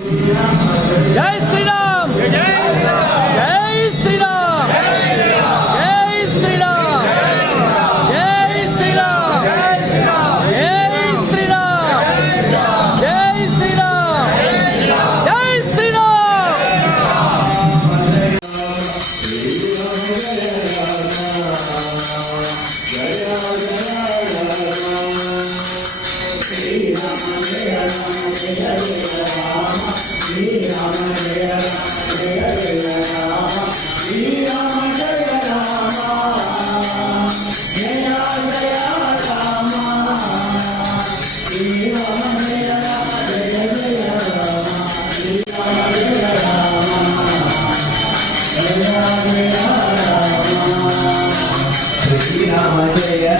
Jai Sriram Yeah.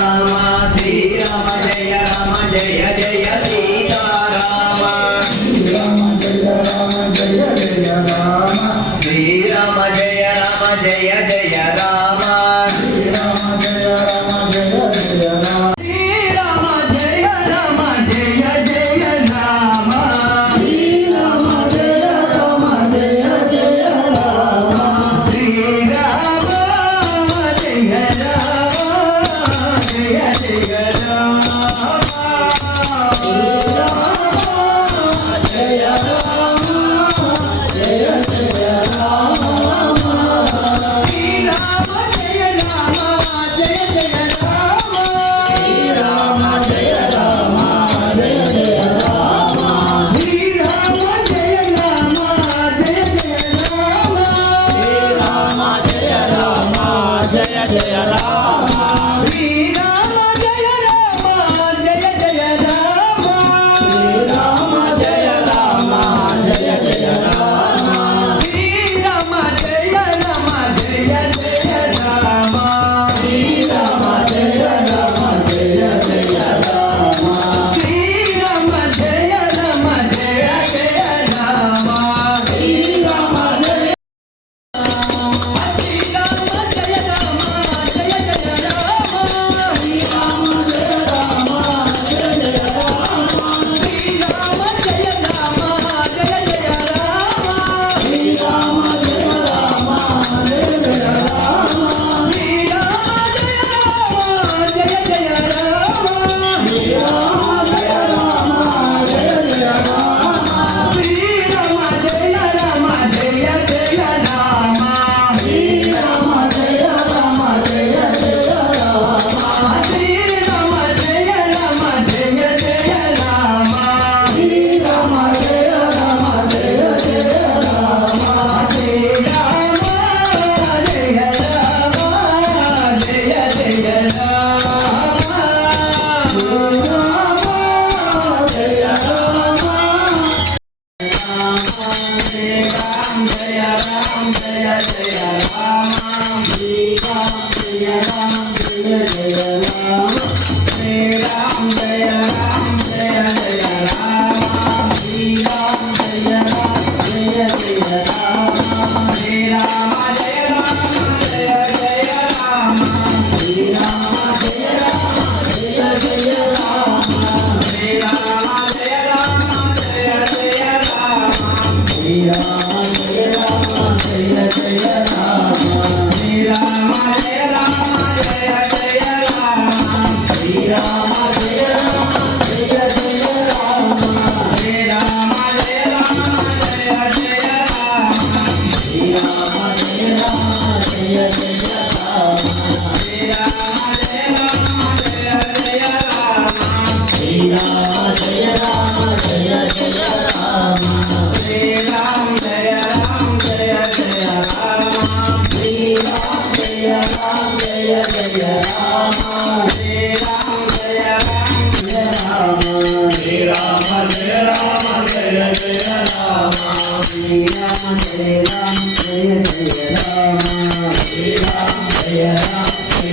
Krishna.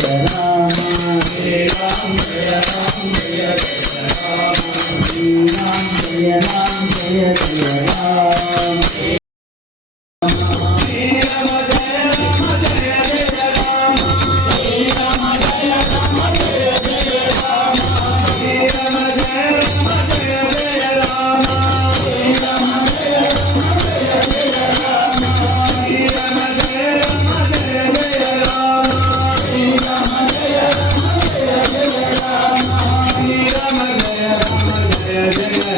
Ram, Jaya Ram, Jaya Ram.